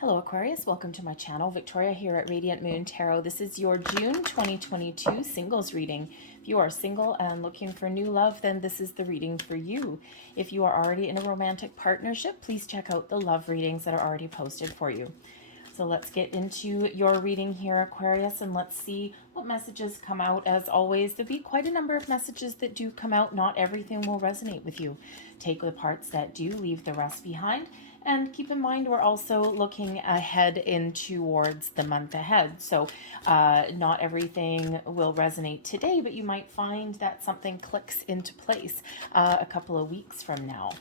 Hello Aquarius, welcome to my channel. Victoria here at Radiant Moon Tarot. This is your June 2022 singles reading. If you are single and looking for new love, then this is the reading for you. If you are already in a romantic partnership, please check out the love readings that are already posted for you. So let's get into your reading here, Aquarius, and let's see what messages come out. As always, there'll be quite a number of messages that do come out. Not everything will resonate with you. Take the parts that do, leave the rest behind. And keep in mind, we're also looking ahead in towards the month ahead. So not everything will resonate today, but you might find that something clicks into place a couple of weeks from now.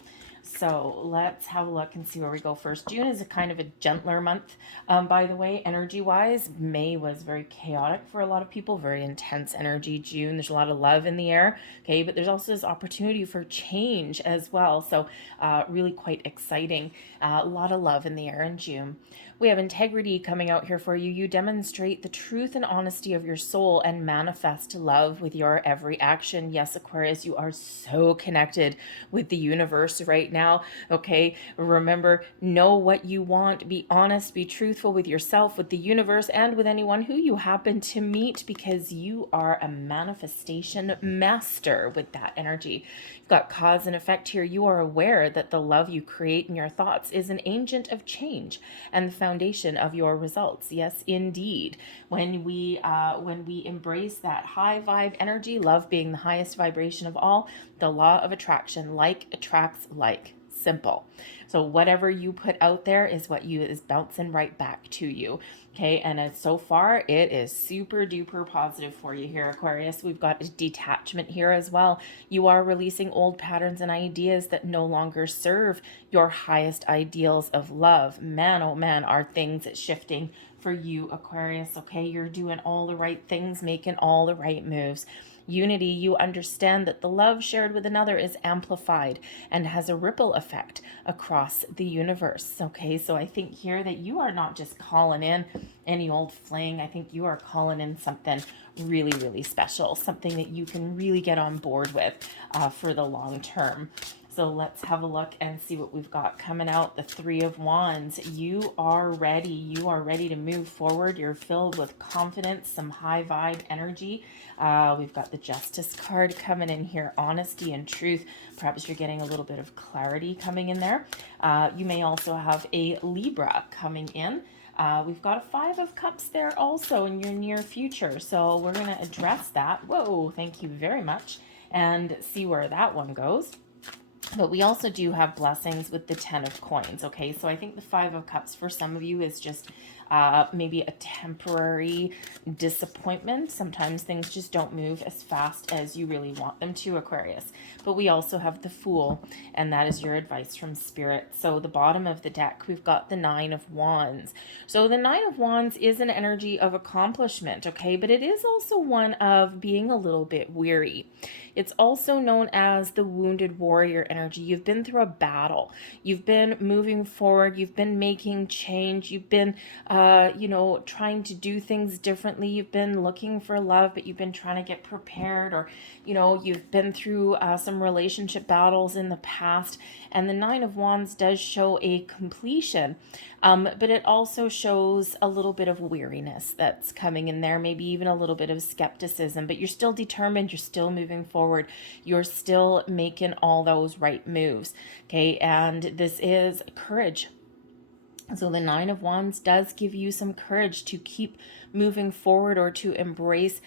So let's have a look and see where we go first. June is a kind of a gentler month, by the way, energy-wise. May was very chaotic for a lot of people, very intense energy. June, there's a lot of love in the air, okay? But there's also this opportunity for change as well. So really quite exciting. A lot of love in the air in June. We have integrity coming out here for you. You demonstrate the truth and honesty of your soul and manifest love with your every action. Yes, Aquarius, you are so connected with the universe right now, okay? Remember, know what you want. Be honest, be truthful with yourself, with the universe, and with anyone who you happen to meet, because you are a manifestation master with that energy. You've got cause and effect here. You are aware that the love you create in your thoughts is an agent of change and the foundation of your results. Yes, indeed. When we embrace that high vibe energy, love being the highest vibration of all, the law of attraction, like attracts like. Simple. So whatever you put out there is what is bouncing right back to you. Okay, and so far it is super duper positive for you here, Aquarius. We've got a detachment here as well. You are releasing old patterns and ideas that no longer serve your highest ideals of love. Man, oh man, are things shifting for you, Aquarius. Okay, you're doing all the right things, making all the right moves. Unity, you understand that the love shared with another is amplified and has a ripple effect across the universe. Okay, so I think here that you are not just calling in any old fling. I think you are calling in something really, really special, something that you can really get on board with for the long term. So let's have a look and see what we've got coming out. The Three of Wands. You are ready. You are ready to move forward. You're filled with confidence, some high vibe energy. We've got the Justice card coming in here. Honesty and truth. Perhaps you're getting a little bit of clarity coming in there. You may also have a Libra coming in. We've got a Five of Cups there also in your near future. So we're going to address that. Whoa, thank you very much. And see where that one goes. But we also do have blessings with the Ten of Coins, okay? So I think the Five of Cups for some of you is just maybe a temporary disappointment. Sometimes things just don't move as fast as you really want them to, Aquarius. But we also have the Fool, and that is your advice from Spirit. So the bottom of the deck, we've got the Nine of Wands. So the Nine of Wands is an energy of accomplishment, okay? But it is also one of being a little bit weary. It's also known as the wounded warrior energy. You've been through a battle. You've been moving forward. You've been making change. You've been, trying to do things differently. You've been looking for love, but you've been trying to get prepared, or, you've been through some relationship battles in the past. And the Nine of Wands does show a completion, but it also shows a little bit of weariness that's coming in there, maybe even a little bit of skepticism, but you're still determined, you're still moving forward, you're still making all those right moves, okay? And this is courage. So the Nine of Wands does give you some courage to keep moving forward, or to embrace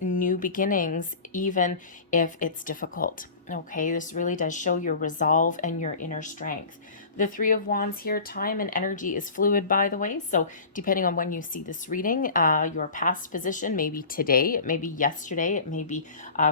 new beginnings, even if it's difficult. Okay, this really does show your resolve and your inner strength. The Three of Wands here, time and energy is fluid, by the way. So depending on when you see this reading, your past position, maybe today, it may be yesterday, it may be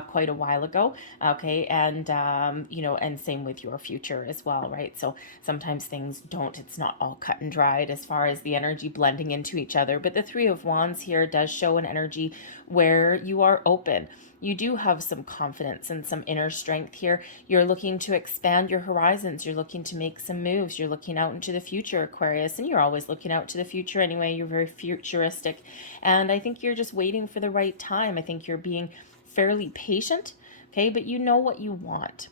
quite a while ago. Okay, and and same with your future as well, right? So sometimes things it's not all cut and dried as far as the energy blending into each other. But the Three of Wands here does show an energy where you are open. You do have some confidence and some inner strength here. You're looking to expand your horizons. You're looking to make some moves. You're looking out into the future, Aquarius, and you're always looking out to the future anyway. You're very futuristic. And I think you're just waiting for the right time. I think you're being fairly patient, okay? But you know what you want.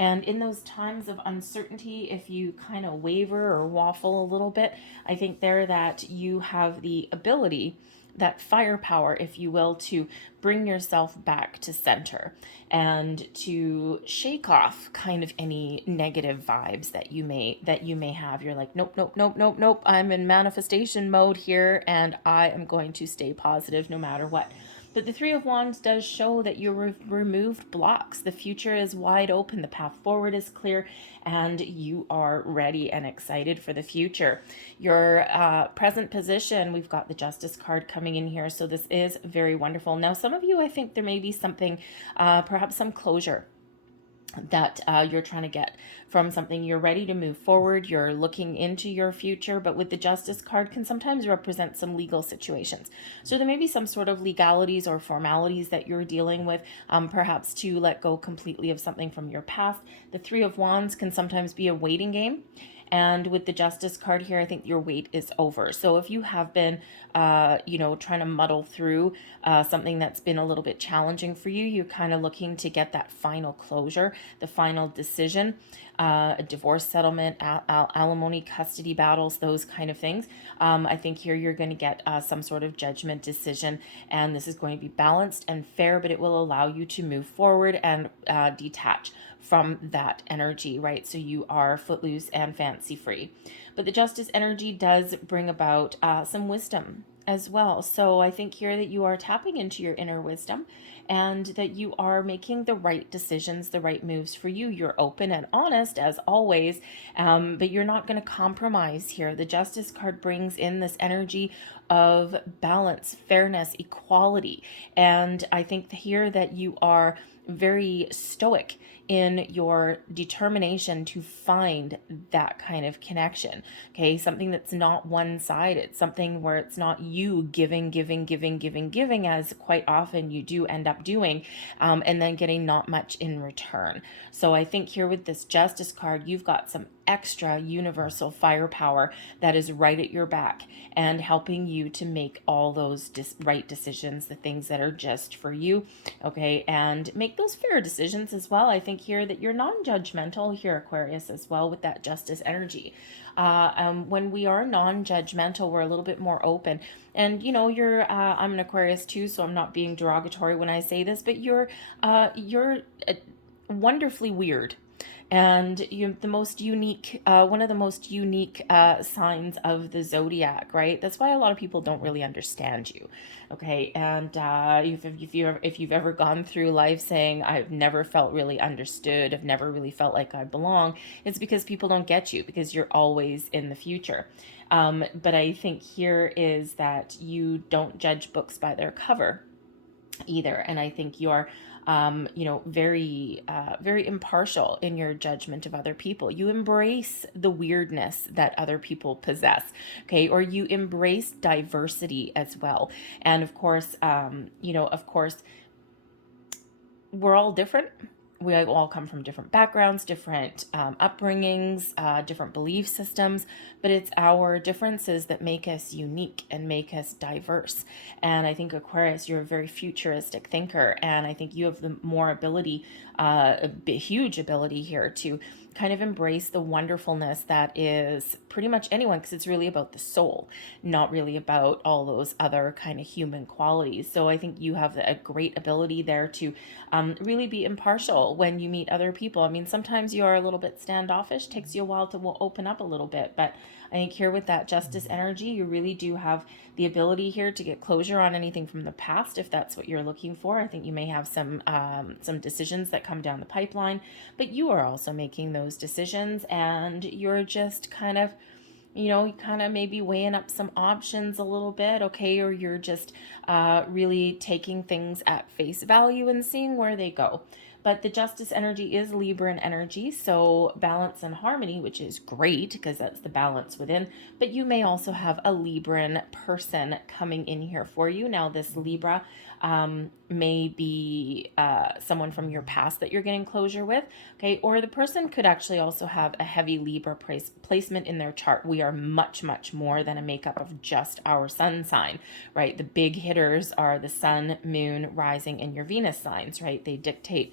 And in those times of uncertainty, if you kind of waver or waffle a little bit, I think there that you have the ability, that firepower, if you will, to bring yourself back to center and to shake off kind of any negative vibes that you may have. You're like, nope, nope, nope, nope, nope. I'm in manifestation mode here, and I am going to stay positive no matter what. But the Three of Wands does show that you removed blocks. The future is wide open. The path forward is clear, and you are ready and excited for the future. Your present position, we've got the Justice card coming in here. So this is very wonderful. Now, some of you, I think there may be something, perhaps some closure that you're trying to get from something. You're ready to move forward, you're looking into your future, but with the Justice card can sometimes represent some legal situations. So there may be some sort of legalities or formalities that you're dealing with, perhaps to let go completely of something from your past. The Three of Wands can sometimes be a waiting game. And with the Justice card here, I think your wait is over. So if you have been, trying to muddle through something that's been a little bit challenging for you, you're kind of looking to get that final closure, the final decision, a divorce settlement, alimony, custody battles, those kind of things. I think here you're going to get some sort of judgment decision, and this is going to be balanced and fair, but it will allow you to move forward and detach from that energy, right? So you are footloose and fancy free. But the Justice energy does bring about some wisdom as well. So I think here that you are tapping into your inner wisdom and that you are making the right decisions, the right moves for you. You're open and honest as always, but you're not going to compromise here. The Justice card brings in this energy of balance, fairness, equality. And I think here that you are very stoic in your determination to find that kind of connection. Okay, something that's not one-sided, something where it's not you giving, as quite often you do end up doing, and then getting not much in return. So I think here with this Justice card, you've got some extra universal firepower that is right at your back and helping you to make all those right decisions, the things that are just for you, okay, and make those fair decisions as well. I think here that you're non-judgmental here, Aquarius, as well with that Justice energy. When we are non-judgmental, we're a little bit more open. And I'm an Aquarius too, so I'm not being derogatory when I say this, but you're wonderfully weird. And you're the most unique, one of the most unique signs of the zodiac, right? That's why a lot of people don't really understand you, okay? And if you've ever gone through life saying, I've never felt really understood, I've never really felt like I belong, it's because people don't get you, because you're always in the future. But I think here is that you don't judge books by their cover either. And I think you're very impartial in your judgment of other people. You embrace the weirdness that other people possess, okay? Or you embrace diversity as well. And of course, we're all different. We all come from different backgrounds, different upbringings, different belief systems, but it's our differences that make us unique and make us diverse. And I think, Aquarius, you're a very futuristic thinker, and I think you have the more ability, a huge ability here to kind of embrace the wonderfulness that is pretty much anyone, because it's really about the soul, not really about all those other kind of human qualities. So I think you have a great ability there to really be impartial when you meet other people. I mean, sometimes you are a little bit standoffish, takes you a while to open up a little bit, but I think here with that Justice energy, you really do have the ability here to get closure on anything from the past, if that's what you're looking for. I think you may have some decisions that come down the pipeline, but you are also making those decisions, and you're just kind of maybe weighing up some options a little bit, okay? Or you're just really taking things at face value and seeing where they go. But the Justice energy is Libran energy, so balance and harmony, which is great because that's the balance within. But you may also have a Libran person coming in here for you. Now, this Libra may be someone from your past that you're getting closure with, okay? Or the person could actually also have a heavy Libra placement in their chart. We are much, much more than a makeup of just our sun sign, right? The big hitters are the sun, moon, rising, and your Venus signs, right? They dictate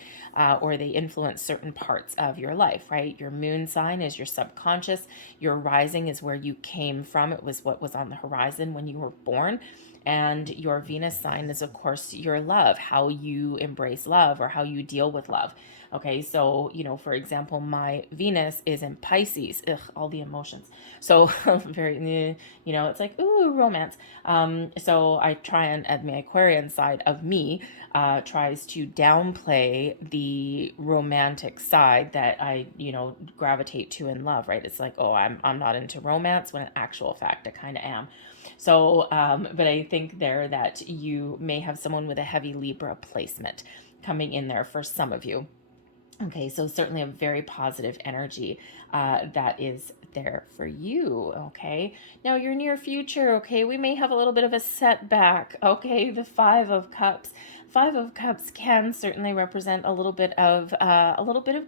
or they influence certain parts of your life, right? Your moon sign is your subconscious. Your rising is where you came from. It was what was on the horizon when you were born. And your Venus sign is, of course, your love, how you embrace love or how you deal with love. Okay, so, for example, my Venus is in Pisces. Ugh, all the emotions. So, very, it's like, ooh, romance. So I try and my Aquarian side of me tries to downplay the romantic side that I, gravitate to in love, right? It's like, oh, I'm not into romance, when in actual fact I kind of am. So, but I think there that you may have someone with a heavy Libra placement coming in there for some of you. Okay, so certainly a very positive energy that is there for you. Okay, now your near future. Okay, we may have a little bit of a setback. Okay, the Five of Cups. Five of Cups can certainly represent a little bit of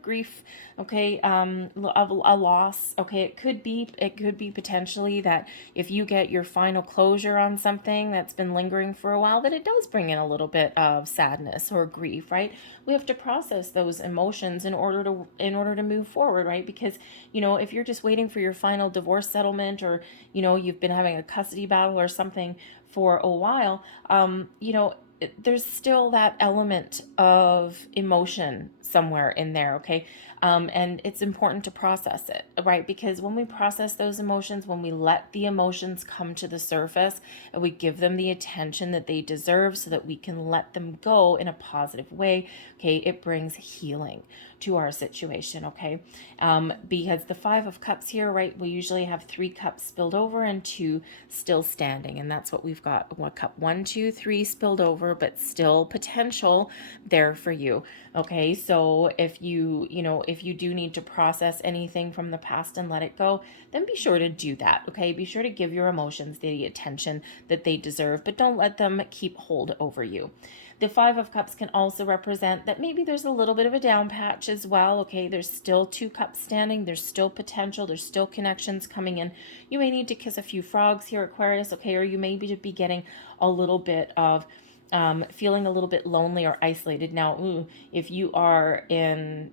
grief. Okay, of a loss. Okay, it could be potentially that if you get your final closure on something that's been lingering for a while, that it does bring in a little bit of sadness or grief, right? We have to process those emotions in order to move forward, right? Because if you're just waiting for your final divorce settlement, or you've been having a custody battle or something for a while, there's still that element of emotion somewhere in there. Okay, and it's important to process it, right? Because when we process those emotions, when we let the emotions come to the surface and we give them the attention that they deserve so that we can let them go in a positive way, okay, it brings healing to our situation. Okay, because the Five of Cups here, right, we usually have 3 cups spilled over and 2 still standing, and that's what we've got. One cup, 1, 2, 3 spilled over, but still potential there for you. Okay, so if you do need to process anything from the past and let it go, then be sure to do that. Okay, be sure to give your emotions the attention that they deserve, but don't let them keep hold over you. The Five of Cups can also represent that maybe there's a little bit of a down patch as well. Okay, there's still 2 cups standing. There's still potential. There's still connections coming in. You may need to kiss a few frogs here, Aquarius. Okay, or you may be getting a little bit of feeling a little bit lonely or isolated. Now, if you are in,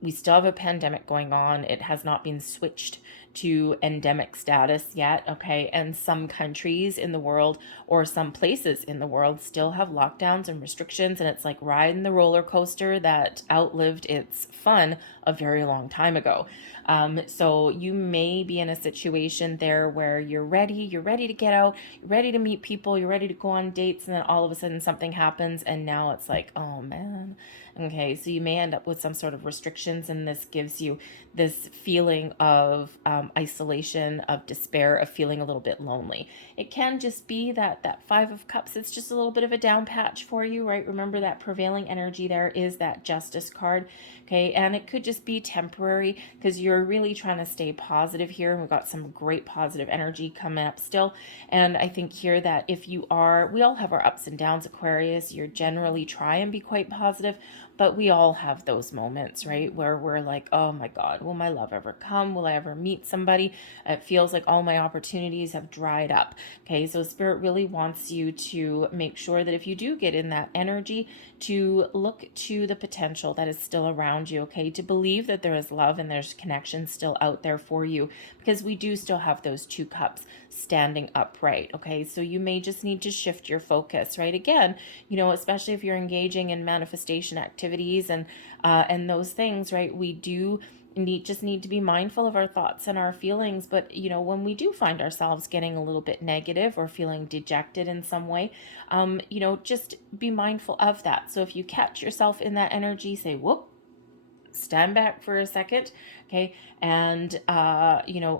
we still have a pandemic going on. It has not been switched to endemic status yet, okay? And some countries in the world, or some places in the world, still have lockdowns and restrictions, and it's like riding the roller coaster that outlived its fun a very long time ago. So you may be in a situation there where you're ready to get out, you're ready to meet people, you're ready to go on dates, and then all of a sudden something happens, and now it's like, oh man. Okay, so you may end up with some sort of restrictions, and this gives you this feeling of isolation, of despair, of feeling a little bit lonely. It can just be that Five of Cups, it's just a little bit of a down patch for you, right? Remember that prevailing energy there is that Justice card, okay? And it could just be temporary because you're really trying to stay positive here, and we've got some great positive energy coming up still. And I think here that if you are, we all have our ups and downs, Aquarius. You're generally try and be quite positive, but we all have those moments, right, where we're like, oh my God, will my love ever come? Will I ever meet somebody? It feels like all my opportunities have dried up. Okay, so Spirit really wants you to make sure that if you do get in that energy, to look to the potential that is still around you, okay, to believe that there is love and there's connection still out there for you, because we do still have those 2 cups standing upright. Okay, so you may just need to shift your focus, right? Again, especially if you're engaging in manifestation activities and those things, right? We do need to be mindful of our thoughts and our feelings. But when we do find ourselves getting a little bit negative or feeling dejected in some way, just be mindful of that. So if you catch yourself in that energy, say, whoop, stand back for a second, okay, and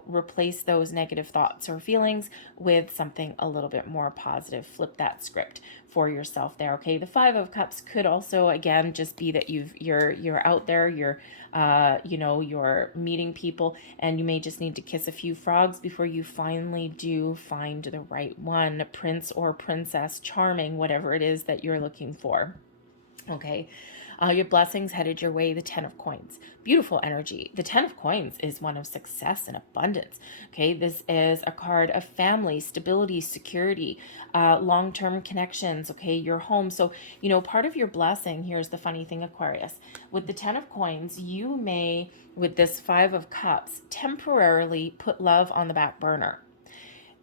replace those negative thoughts or feelings with something a little bit more positive. Flip that script for yourself there. Okay, the Five of Cups could also, again, just be that you're out there, you're meeting people, and you may just need to kiss a few frogs before you finally do find the right one, prince or princess, charming, whatever it is that you're looking for. Okay. Your blessings headed your way. The 10 of coins. Beautiful energy. The 10 of coins is one of success and abundance. Okay. This is a card of family, stability, security, long-term connections. Okay. Your home. So, part of your blessing, here's the funny thing, Aquarius. With the 10 of coins, you may, with this 5 of cups, temporarily put love on the back burner.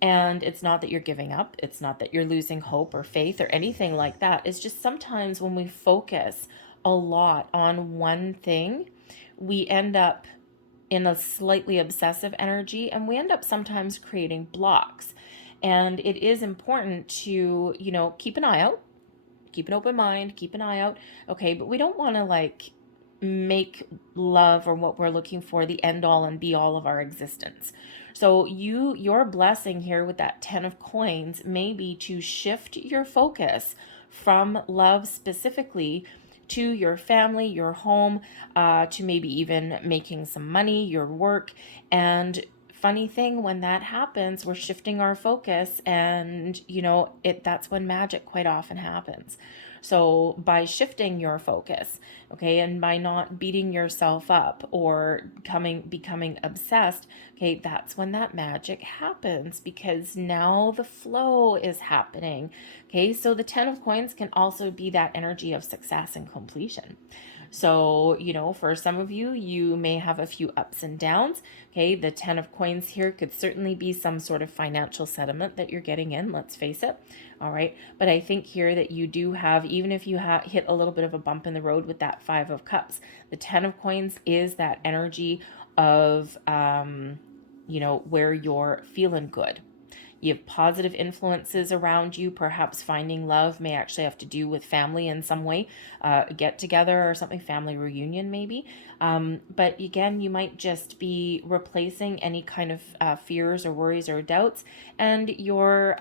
And it's not that you're giving up. It's not that you're losing hope or faith or anything like that. It's just sometimes when we focus a lot on one thing, we end up in a slightly obsessive energy, and we end up sometimes creating blocks. And it is important to, keep an eye out, keep an open mind, keep an eye out. Okay. But we don't want to make love or what we're looking for the end all and be all of our existence. So your blessing here with that 10 of coins may be to shift your focus from love specifically to your family, your home, to maybe even making some money, your work. And funny thing, when that happens, we're shifting our focus, and that's when magic quite often happens. So by shifting your focus, okay, and by not beating yourself up or becoming obsessed, okay, that's when that magic happens, because now the flow is happening. Okay, so the 10 of coins can also be that energy of success and completion. So, for some of you, you may have a few ups and downs. Okay, the 10 of coins here could certainly be some sort of financial settlement that you're getting in, let's face it. All right, but I think here that you do have, even if you hit a little bit of a bump in the road with that 5 of cups, the 10 of coins is that energy of, where you're feeling good. You have positive influences around you. Perhaps finding love may actually have to do with family in some way, get together or something, family reunion maybe. But again, you might just be replacing any kind of fears or worries or doubts, and you're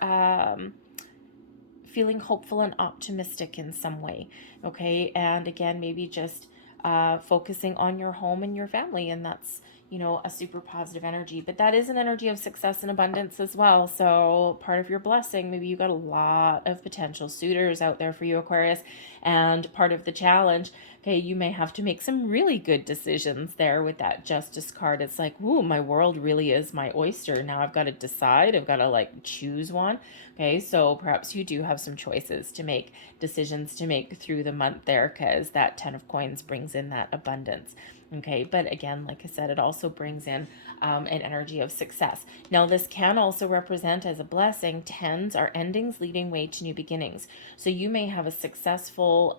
feeling hopeful and optimistic in some way. Okay. And again, maybe just focusing on your home and your family. And that's, a super positive energy. But that is an energy of success and abundance as well. So part of your blessing, maybe you got a lot of potential suitors out there for you, Aquarius. And part of the challenge, okay, you may have to make some really good decisions there with that Justice card. It's like, ooh, my world really is my oyster. Now I've got to decide. I've got to choose one. Okay, so perhaps you do have some choices to make, decisions to make through the month there, because that 10 of coins brings in that abundance. Okay, but again, like I said, it also brings in an energy of success. Now, this can also represent as a blessing, tens are endings leading way to new beginnings. So you may have a successful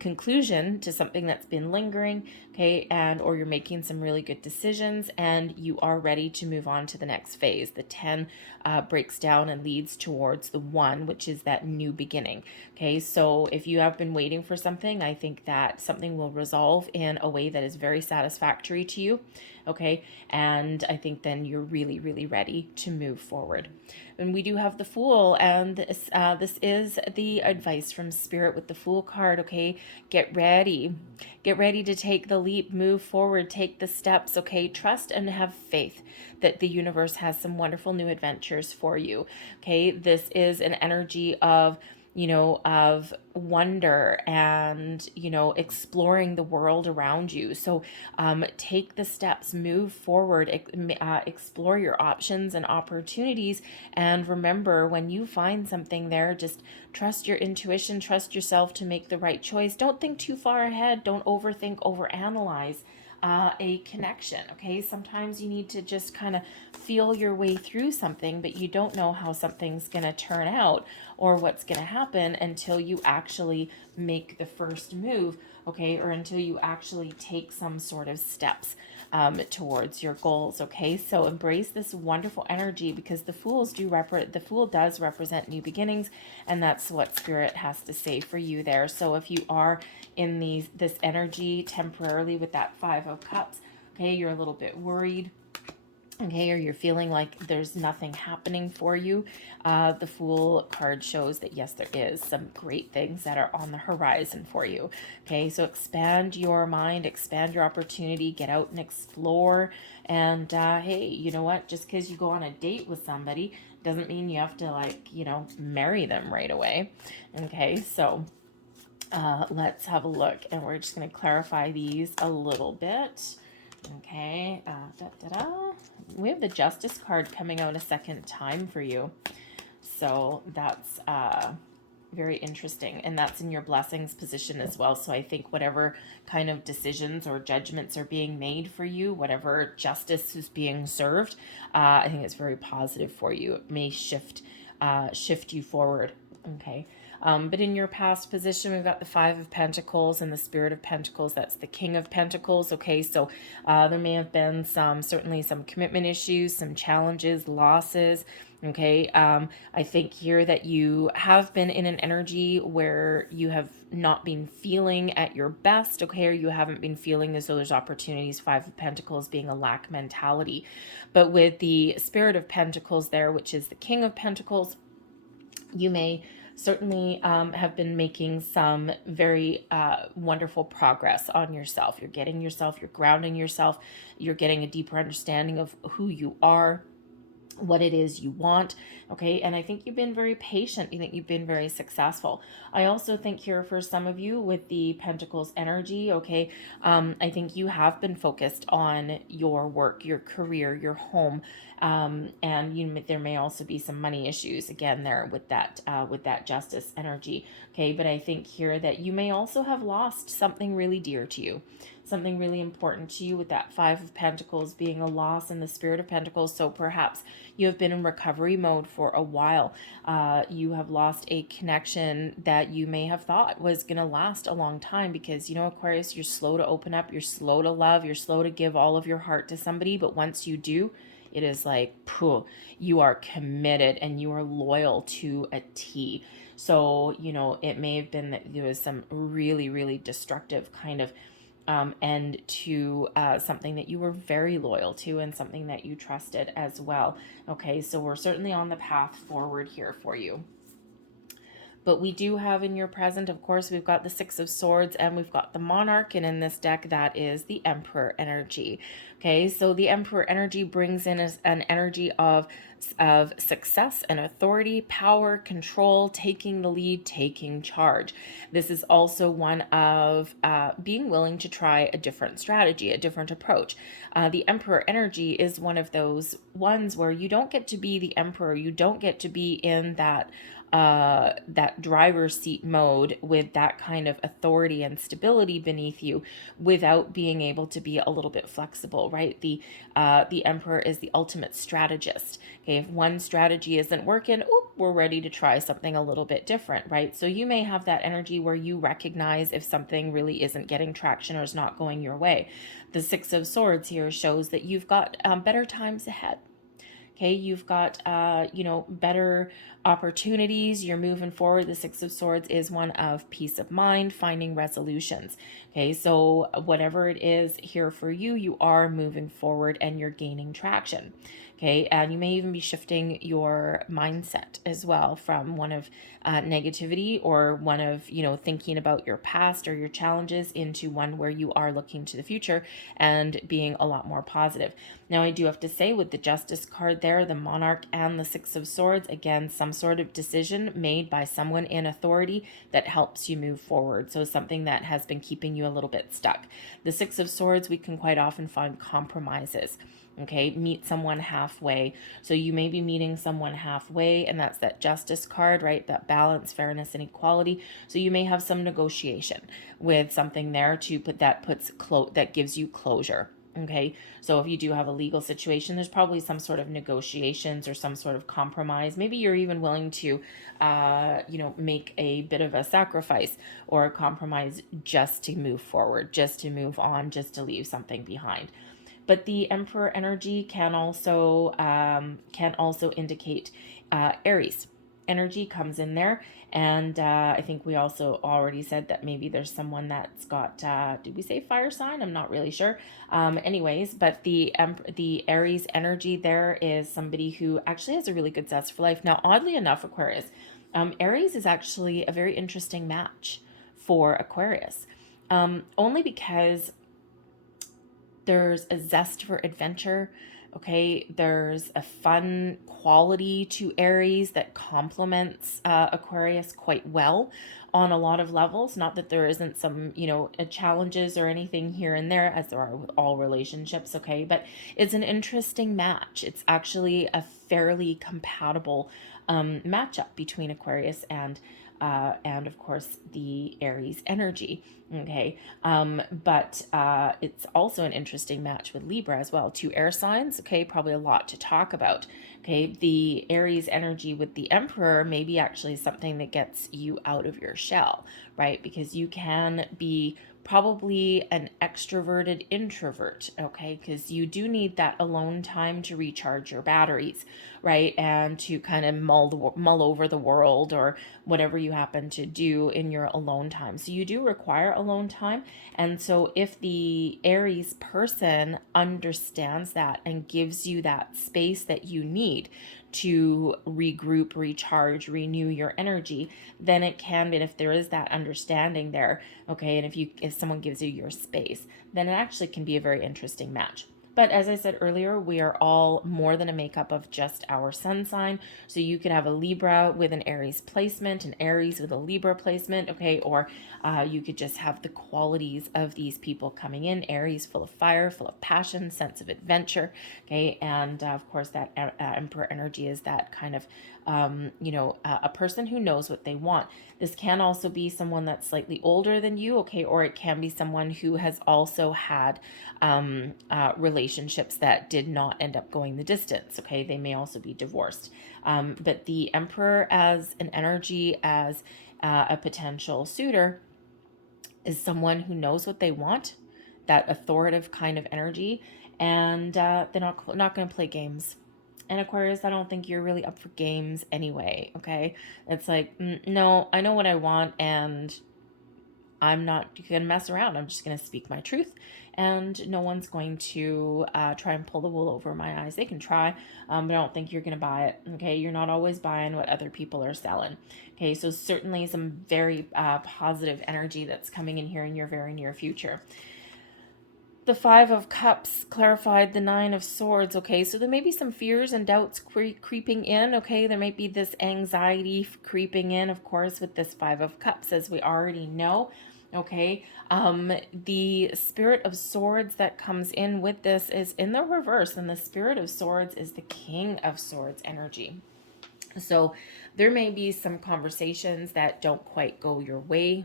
conclusion to something that's been lingering, okay, or you're making some really good decisions, and you are ready to move on to the next phase. The 10 breaks down and leads towards the 1, which is that new beginning. Okay, so if you have been waiting for something, I think that something will resolve in a way that is very satisfactory to you. Okay, and I think then you're really, really ready to move forward. And we do have the Fool, and this is the advice from Spirit with the Fool card. Okay, get ready to take the leap, move forward, take the steps. Okay, trust and have faith that the universe has some wonderful new adventures for you. Okay, this is an energy of of wonder and, exploring the world around you. So take the steps, move forward, explore your options and opportunities. And remember, when you find something there, just trust your intuition, trust yourself to make the right choice. Don't think too far ahead. Don't overthink, overanalyze a connection. Okay, sometimes you need to just kind of feel your way through something, but you don't know how something's going to turn out or what's going to happen until you actually make the first move. Okay, or until you actually take some sort of steps towards your goals. Okay, so embrace this wonderful energy, because the Fool does represent new beginnings, and that's what Spirit has to say for you there. So if you are in this energy temporarily with that 5 of Cups, okay, you're a little bit worried, Okay, or you're feeling like there's nothing happening for you. The Fool card shows that yes, there is some great things that are on the horizon for you. Okay, so expand your mind, expand your opportunity, get out and explore. And hey, you know what? Just because you go on a date with somebody doesn't mean you have to, like, marry them right away. Okay, so let's have a look, and we're just going to clarify these a little bit. Okay, we have the Justice card coming out a second time for you. So that's very interesting. And that's in your blessings position as well. So I think whatever kind of decisions or judgments are being made for you, whatever justice is being served, I think it's very positive for you. It may shift you forward. Okay. But in your past position, we've got the Five of Pentacles and the Spirit of Pentacles. That's the King of Pentacles. Okay, so there may have been certainly some commitment issues, some challenges, losses. Okay, I think here that you have been in an energy where you have not been feeling at your best, okay, or you haven't been feeling as though there's opportunities, Five of Pentacles being a lack mentality. But with the Spirit of Pentacles there, which is the King of Pentacles, you may certainly have been making some very wonderful progress on yourself. You're getting yourself, you're grounding yourself, you're getting a deeper understanding of who you are, what it is you want. Okay, and I think you've been very patient. I think you've been very successful. I also think here for some of you with the Pentacles energy, okay, I think you have been focused on your work, your career, your home, and there may also be some money issues again there with that Justice energy. Okay, but I think here that you may also have lost something really dear to you, something really important to you, with that Five of Pentacles being a loss and the Spirit of Pentacles. So perhaps you have been in recovery mode for a while. You have lost a connection that you may have thought was going to last a long time, because, Aquarius, you're slow to open up, you're slow to love, you're slow to give all of your heart to somebody. But once you do, it is like, phew, you are committed and you are loyal to a T. So, it may have been that there was some really, really destructive kind of end to something that you were very loyal to and something that you trusted as well. Okay, so we're certainly on the path forward here for you. But we do have in your present, of course, we've got the Six of Swords and we've got the Monarch. And in this deck, that is the Emperor energy. Okay, so the Emperor energy brings in an energy of success and authority, power, control, taking the lead, taking charge. This is also one of being willing to try a different strategy, a different approach. The Emperor energy is one of those ones where you don't get to be the Emperor. You don't get to be in that driver's seat mode with that kind of authority and stability beneath you without being able to be a little bit flexible, right? The Emperor is the ultimate strategist. Okay, if one strategy isn't working, we're ready to try something a little bit different, right? So you may have that energy where you recognize if something really isn't getting traction or is not going your way. The Six of Swords here shows that you've got better times ahead. Okay, you've got, better opportunities. You're moving forward. The Six of Swords is one of peace of mind, finding resolutions. Okay, so whatever it is here for you, you are moving forward and you're gaining traction. Okay, and you may even be shifting your mindset as well from one of negativity or one of, thinking about your past or your challenges into one where you are looking to the future and being a lot more positive. Now, I do have to say, with the Justice card there, the Monarch and the Six of Swords, again, some sort of decision made by someone in authority that helps you move forward. So something that has been keeping you a little bit stuck. The Six of Swords, we can quite often find compromises. Okay, meet someone halfway. So you may be meeting someone halfway, and that's that Justice card, right? That balance, fairness, and equality. So you may have some negotiation with something there that gives you closure. Okay, so if you do have a legal situation, there's probably some sort of negotiations or some sort of compromise. Maybe you're even willing to, make a bit of a sacrifice or a compromise just to move forward, just to move on, just to leave something behind. But the Emperor energy can also indicate Aries energy comes in there. And I think we also already said that maybe there's someone that's got, did we say fire sign? I'm not really sure. Anyways, but the Aries energy there is somebody who actually has a really good zest for life. Now, oddly enough, Aquarius, Aries is actually a very interesting match for Aquarius, only because there's a zest for adventure. Okay, there's a fun quality to Aries that complements Aquarius quite well on a lot of levels. Not that there isn't some, challenges or anything here and there, as there are with all relationships, okay? But it's an interesting match. It's actually a fairly compatible matchup between Aquarius and of course the Aries energy. Okay, but it's also an interesting match with Libra as well. Two air signs. Okay, probably a lot to talk about. Okay, the Aries energy with the Emperor may be actually something that gets you out of your shell, right? Because you can be probably an extroverted introvert, okay? Because you do need that alone time to recharge your batteries, right? And to kind of mull over the world or whatever you happen to do in your alone time. So you do require alone time. And so if the Aries person understands that and gives you that space that you need to regroup, recharge, renew your energy, then it can be, if there is that understanding there, okay, and if someone gives you your space, then it actually can be a very interesting match. But as I said earlier, we are all more than a makeup of just our sun sign. So you could have a Libra with an Aries placement, an Aries with a Libra placement, okay? Or you could just have the qualities of these people coming in. Aries full of fire, full of passion, sense of adventure, okay? And of course, that Emperor energy is that kind of, a person who knows what they want. This can also be someone that's slightly older than you, okay? Or it can be someone who has also had relationships that did not end up going the distance, okay? They may also be divorced. But the Emperor as an energy, as a potential suitor, is someone who knows what they want, that authoritative kind of energy, and they're not going to play games. And Aquarius, I don't think you're really up for games anyway, okay? It's like, no, I know what I want, and I'm not going to mess around. I'm just going to speak my truth, and no one's going to try and pull the wool over my eyes. They can try, but I don't think you're going to buy it, okay? You're not always buying what other people are selling, okay? So certainly some very positive energy that's coming in here in your very near future. The Five of Cups clarified the Nine of Swords, okay? So there may be some fears and doubts creeping in, okay? There might be this anxiety creeping in, of course, with this Five of Cups, as we already know, okay? The Spirit of Swords that comes in with this is in the reverse, and the Spirit of Swords is the King of Swords energy. So there may be some conversations that don't quite go your way.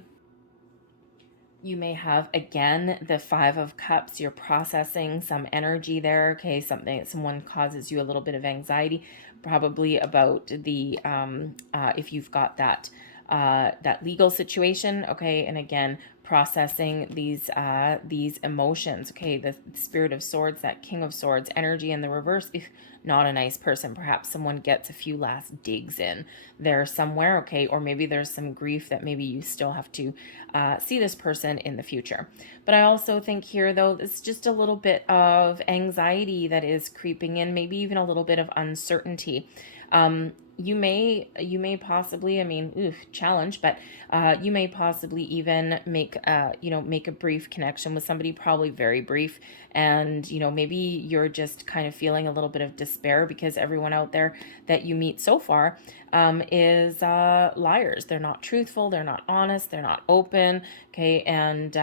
You may have, again, the Five of Cups. You're processing some energy there, okay? Someone causes you a little bit of anxiety, probably about the, if you've got that legal situation, okay? And again, processing these emotions, okay? The Spirit of Swords, that King of Swords energy in the reverse, not a nice person. Perhaps someone gets a few last digs in there somewhere, okay? Or maybe there's some grief that maybe you still have to see this person in the future. But I also think here, though, it's just a little bit of anxiety that is creeping in, maybe even a little bit of uncertainty. You may possibly, challenge, but you may possibly even make a brief connection with somebody, probably very brief, and maybe you're just kind of feeling a little bit of despair because everyone out there that you meet so far is liars. They're not truthful, they're not honest, they're not open, okay? And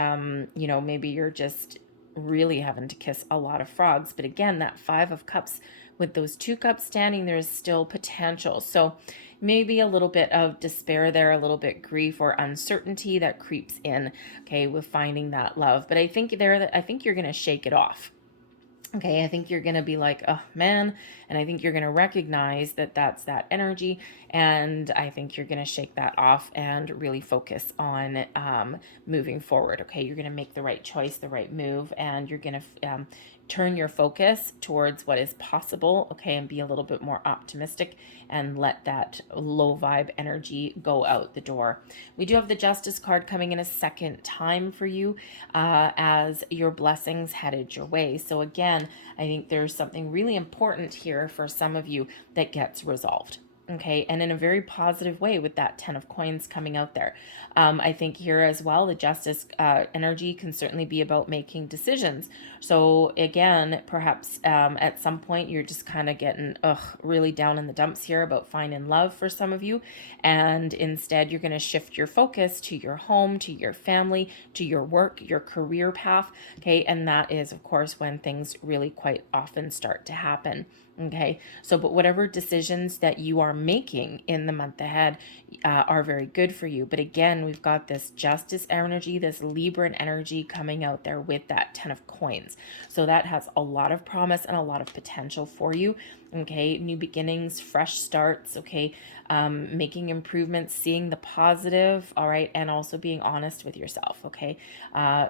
maybe you're just really having to kiss a lot of frogs. But again, that Five of Cups, with those two cups standing, there is still potential. So maybe a little bit of despair there, a little bit grief or uncertainty that creeps in, okay, with finding that love. But I think you're going to shake it off. Okay, I think you're going to be like, oh man, and I think you're going to recognize that that's that energy, and I think you're going to shake that off and really focus on moving forward. Okay, you're going to make the right choice, the right move, and you're going to turn your focus towards what is possible, okay, and be a little bit more optimistic and let that low vibe energy go out the door. We do have the Justice card coming in a second time for you as your blessings headed your way. So again, I think there's something really important here for some of you that gets resolved. Okay, and in a very positive way with that 10 of coins coming out there. I think here as well, the Justice energy can certainly be about making decisions. So again, perhaps at some point you're just kind of getting really down in the dumps here about finding love for some of you. And instead you're going to shift your focus to your home, to your family, to your work, your career path. Okay, and that is of course when things really quite often start to happen. Okay, so but whatever decisions that you are making in the month ahead are very good for you. But again, we've got this Justice energy, this Libran energy coming out there with that 10 of coins. So that has a lot of promise and a lot of potential for you. Okay, new beginnings, fresh starts, okay, making improvements, seeing the positive, all right, and also being honest with yourself, okay?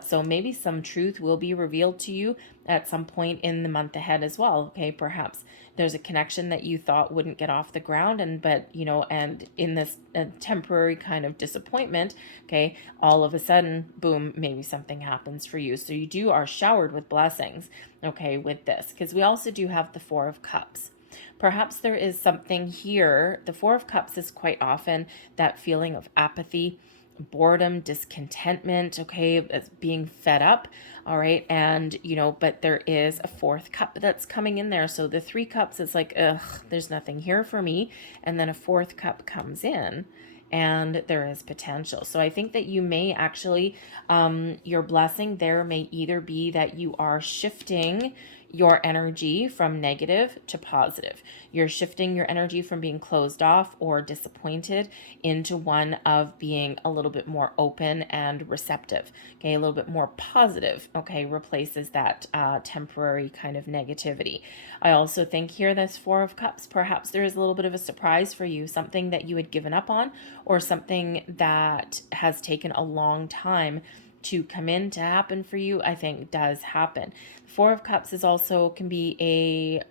So maybe some truth will be revealed to you at some point in the month ahead as well, okay? Perhaps there's a connection that you thought wouldn't get off the ground, and in this temporary kind of disappointment, okay, all of a sudden, boom, maybe something happens for you. So you are showered with blessings, okay, with this, because we also do have the Four of Cups. Perhaps there is something here. The Four of Cups is quite often that feeling of apathy, boredom, discontentment, okay, as being fed up, all right, and but there is a fourth cup that's coming in there. So the Three Cups is like, there's nothing here for me, and then a fourth cup comes in and there is potential. So I think that you may actually, your blessing there may either be that you are shifting your energy from negative to positive. You're shifting your energy from being closed off or disappointed into one of being a little bit more open and receptive. Okay, a little bit more positive. Okay, replaces that temporary kind of negativity. I also think here, this Four of Cups, perhaps there is a little bit of a surprise for you, something that you had given up on, or something that has taken a long time to come in to happen for you, I think does happen. Four of Cups is also can be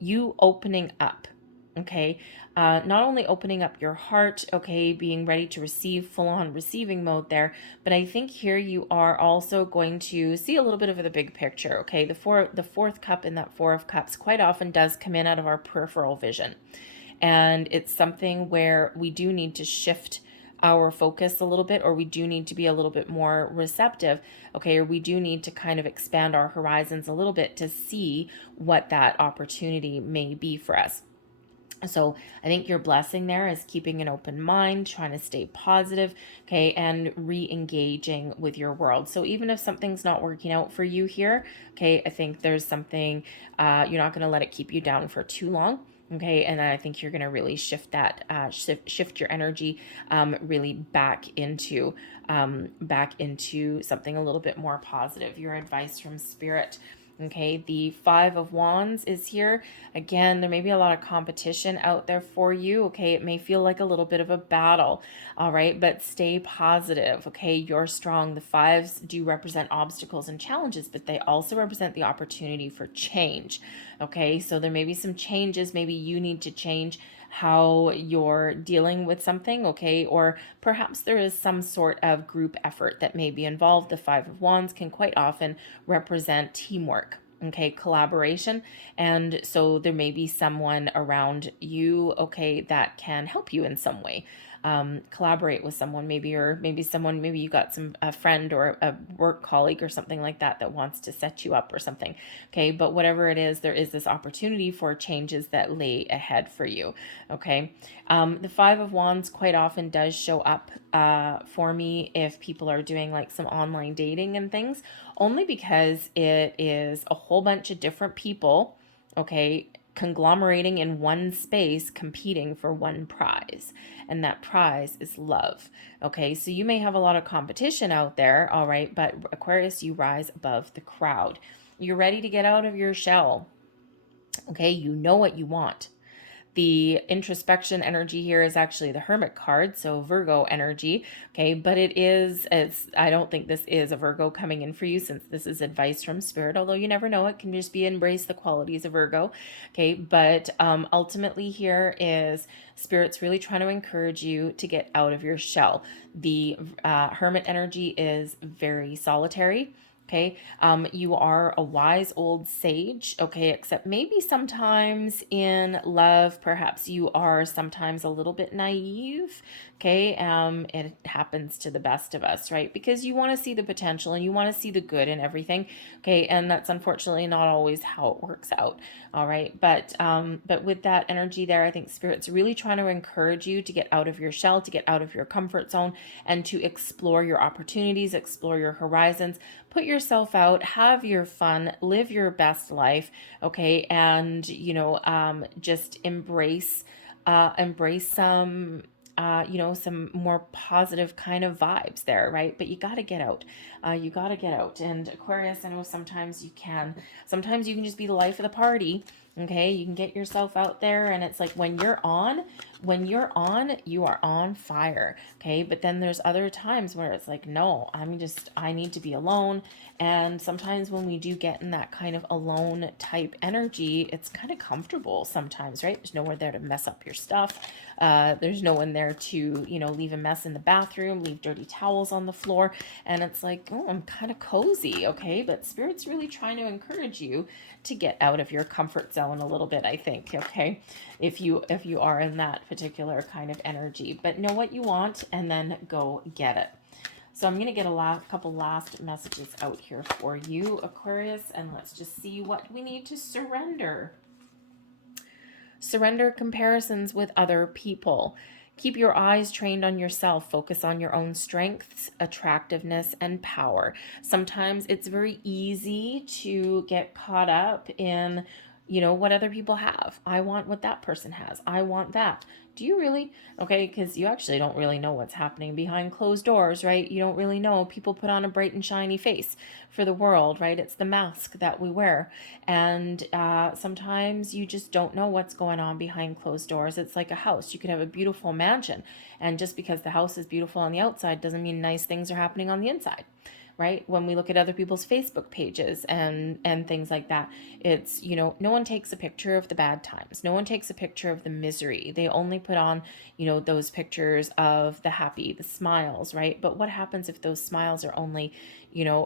you opening up, okay? Not only opening up your heart, okay, being ready to receive, full on receiving mode there, but I think here you are also going to see a little bit of the big picture, okay? The fourth cup in that Four of Cups quite often does come in out of our peripheral vision. And it's something where we do need to shift our focus a little bit, or we do need to be a little bit more receptive, okay, or we do need to kind of expand our horizons a little bit to see what that opportunity may be for us. So I think your blessing there is keeping an open mind, trying to stay positive, okay, and re-engaging with your world. So even if something's not working out for you here, okay, I think there's something, you're not going to let it keep you down for too long. Okay, and I think you're going to really shift that, shift your energy really back into something a little bit more positive. Your advice from Spirit. Okay, the Five of Wands is here. Again, there may be a lot of competition out there for you. Okay, it may feel like a little bit of a battle. All right, but stay positive. Okay, you're strong. The fives do represent obstacles and challenges, but they also represent the opportunity for change. Okay, so there may be some changes. Maybe you need to change how you're dealing with something, okay? Or perhaps there is some sort of group effort that may be involved. The Five of Wands can quite often represent teamwork, okay, collaboration. And so there may be someone around you, okay, that can help you in some way. Collaborate with someone, maybe you got a friend or a work colleague or something like that wants to set you up or something. Okay, but whatever it is, there is this opportunity for changes that lay ahead for you. Okay, the Five of Wands quite often does show up for me if people are doing like some online dating and things, only because it is a whole bunch of different people, okay, conglomerating in one space, competing for one prize, and that prize is love. Okay, so you may have a lot of competition out there, all right, but Aquarius, you rise above the crowd. You're ready to get out of your shell. Okay, you know what you want. The introspection energy here is actually the Hermit card, so Virgo energy, okay? But I don't think this is a Virgo coming in for you, since this is advice from Spirit, although you never know, it can just be embrace the qualities of Virgo, okay? But ultimately here is Spirit's really trying to encourage you to get out of your shell. The Hermit energy is very solitary. Okay, you are a wise old sage, okay, except maybe sometimes in love, perhaps you are sometimes a little bit naive, okay, it happens to the best of us, right, because you want to see the potential and you want to see the good in everything, okay, and that's unfortunately not always how it works out, all right, but with that energy there, I think Spirit's really trying to encourage you to get out of your shell, to get out of your comfort zone, and to explore your opportunities, explore your horizons, put yourself out, have your fun, live your best life, okay, and just embrace some some more positive kind of vibes there, right? But you got to get out. You got to get out. And Aquarius, I know sometimes you can just be the life of the party. Okay, you can get yourself out there, and it's like when you're on, you are on fire. Okay, but then there's other times where it's like, no, I need to be alone. And sometimes when we do get in that kind of alone type energy, it's kind of comfortable sometimes, right? There's nowhere there to mess up your stuff. There's no one there to, leave a mess in the bathroom, leave dirty towels on the floor. And it's like, oh, I'm kind of cozy, okay? But Spirit's really trying to encourage you to get out of your comfort zone a little bit, I think, okay? If you are in that particular kind of energy. But know what you want and then go get it. So I'm going to get a couple last messages out here for you, Aquarius, and let's just see what we need to surrender. Surrender comparisons with other people. Keep your eyes trained on yourself. Focus on your own strengths, attractiveness, and power. Sometimes it's very easy to get caught up in, what other people have. I want what that person has. I want that. Do you really? Okay, because you actually don't really know what's happening behind closed doors, right? You don't really know. People put on a bright and shiny face for the world, right? It's the mask that we wear. And sometimes you just don't know what's going on behind closed doors. It's like a house. You could have a beautiful mansion, and just because the house is beautiful on the outside doesn't mean nice things are happening on the inside. Right? When we look at other people's Facebook pages and things like that, it's, no one takes a picture of the bad times. No one takes a picture of the misery. They only put on, those pictures of the happy, the smiles, right? But what happens if those smiles are only,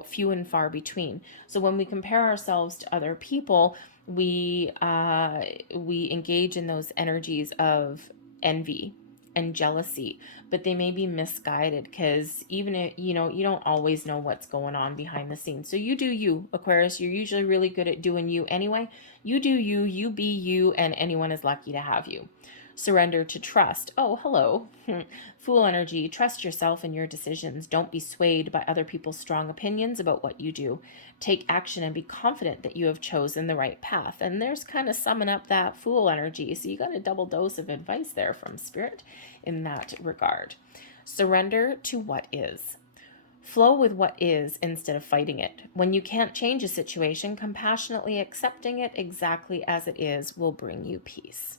few and far between? So when we compare ourselves to other people, we engage in those energies of envy and jealousy, but they may be misguided, because even if, you don't always know what's going on behind the scenes. So you do you, Aquarius. You're usually really good at doing you anyway. You do you, you be you, and anyone is lucky to have you. Surrender to trust. Oh, hello. Fool energy. Trust yourself and your decisions. Don't be swayed by other people's strong opinions about what you do. Take action and be confident that you have chosen the right path. And there's kind of summing up that Fool energy. So you got a double dose of advice there from Spirit in that regard. Surrender to what is. Flow with what is instead of fighting it. When you can't change a situation, compassionately accepting it exactly as it is will bring you peace.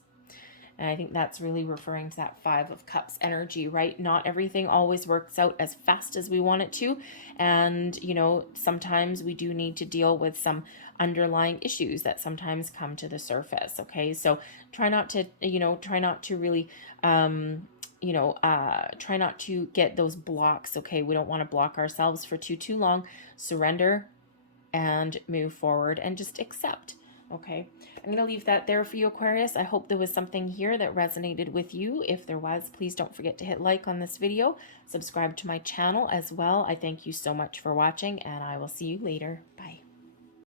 And I think that's really referring to that Five of Cups energy, right? Not everything always works out as fast as we want it to. And, sometimes we do need to deal with some underlying issues that sometimes come to the surface. Okay. So try not to really, try not to get those blocks. Okay. We don't want to block ourselves for too long. Surrender and move forward and just accept. Okay, I'm going to leave that there for you, Aquarius. I hope there was something here that resonated with you. If there was, please don't forget to hit like on this video. Subscribe to my channel as well. I thank you so much for watching, and I will see you later.